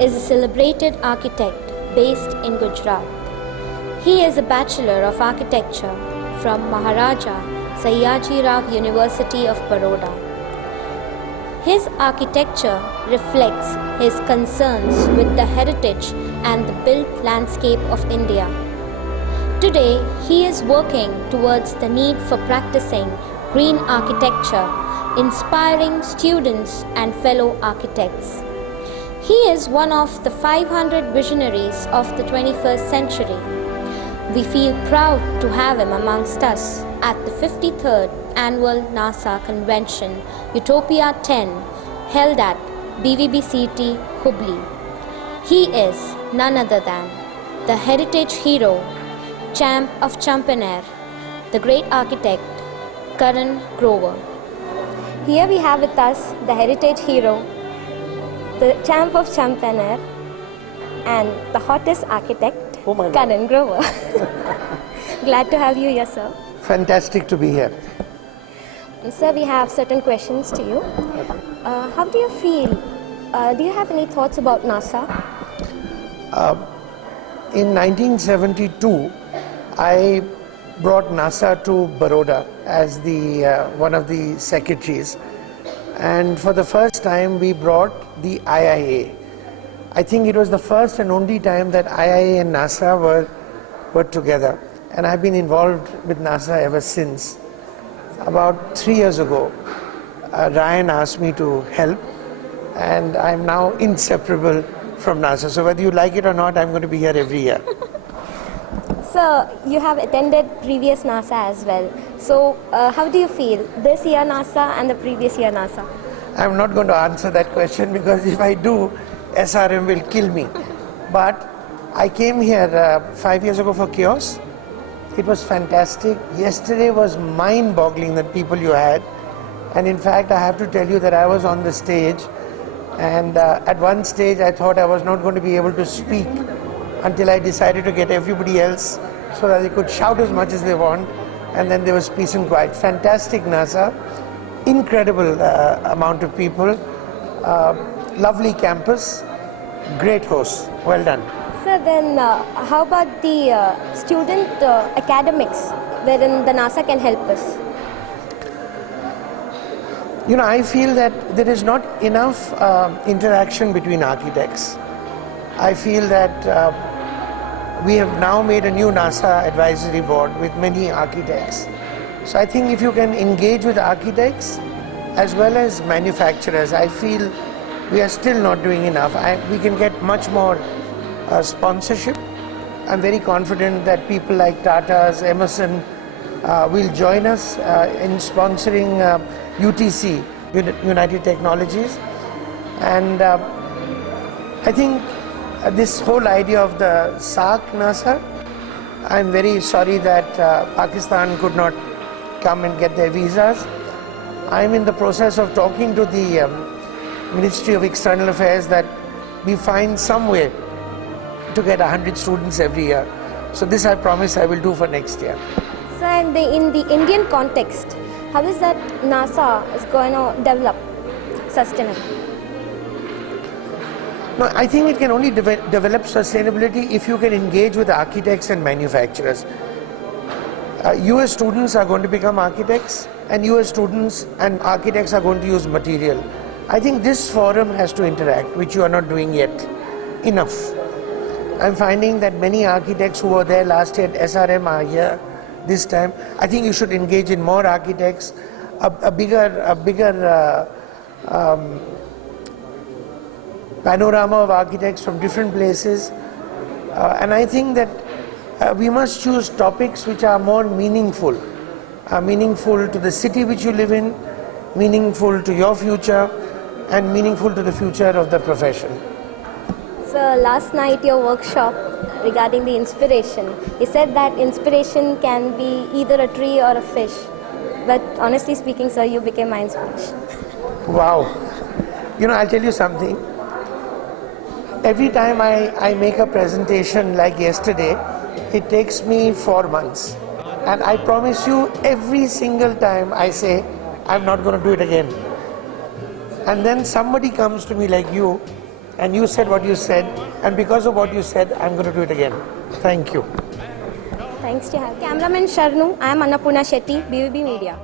is a celebrated architect based in Gujarat. He is a Bachelor of Architecture from Maharaja Sayaji Rao University of Baroda. His architecture reflects his concerns with the heritage and the built landscape of India. Today, he is working towards the need for practicing green architecture, inspiring students and fellow architects. He is one of the 500 visionaries of the 21st century. We feel proud to have him amongst us at the 53rd Annual NASA Convention UTOPIA-10 held at BVBCET, Hubli. He is none other than the heritage hero, champ of Champaner, the great architect Karan Grover. Here we have with us the heritage hero, the champ of Champaner, and the hottest architect, Karan Grover. Glad to have you here, sir. Fantastic to be here. Sir, we have certain questions to you. How do you feel? Do you have any thoughts about NASA? In 1972, I brought NASA to Baroda as the one of the secretaries, and for the first time we brought the IIA. I think it was the first and only time that IIA and NASA were together, and I've been involved with NASA ever since. About 3 years ago, Ryan asked me to help, and I'm now inseparable from NASA. So whether you like it or not, I'm going to be here every year. Sir, you have attended previous NASA as well. So how do you feel this year NASA and the previous year NASA? I'm not going to answer that question because if I do, SRM will kill me. But I came here 5 years ago for Chaos. It was fantastic. Yesterday was mind-boggling, the people you had. And in fact, I have to tell you that I was on the stage, and at one stage I thought I was not going to be able to speak until I decided to get everybody else so that they could shout as much as they want, and then there was peace and quiet. Fantastic NASA, incredible amount of people, lovely campus, great hosts. Well done. Sir, then how about the student academics wherein the NASA can help us? You know, I feel that there is not enough interaction between architects. I feel that we have now made a new NASA advisory board with many architects. So I think if you can engage with architects as well as manufacturers, I feel we are still not doing enough. We can get much more sponsorship. I'm very confident that people like Tata's, Emerson will join us in sponsoring UTC, United Technologies. And I think this whole idea of the SAARC NASA, I'm very sorry that Pakistan could not come and get their visas. I'm in the process of talking to the Ministry of External Affairs that we find some way to get 100 students every year. So this I promise I will do for next year. So in the Indian context, how is that NASA is going to develop sustainability? No, I think it can only develop sustainability if you can engage with architects and manufacturers. US students are going to become architects, and US students and architects are going to use material. I think this forum has to interact, which you are not doing yet enough. I'm finding that many architects who were there last year at SRM are here this time. I think you should engage in more architects, a bigger panorama of architects from different places. And I think that we must choose topics which are more meaningful to the city which you live in, meaningful to your future, and meaningful to the future of the profession. So last night your workshop regarding the inspiration, you said that inspiration can be either a tree or a fish. But honestly speaking, sir, you became my inspiration. Wow. You know, I'll tell you something. Every time I make a presentation like yesterday, it takes me 4 months. And I promise you, every single time I say, I'm not going to do it again. And then somebody comes to me like you and you said what you said, and because of what you said, I'm going to do it again. Thank you. Thanks to have. Cameraman Sharnu, I am Annapurna Shetty, BVB Media.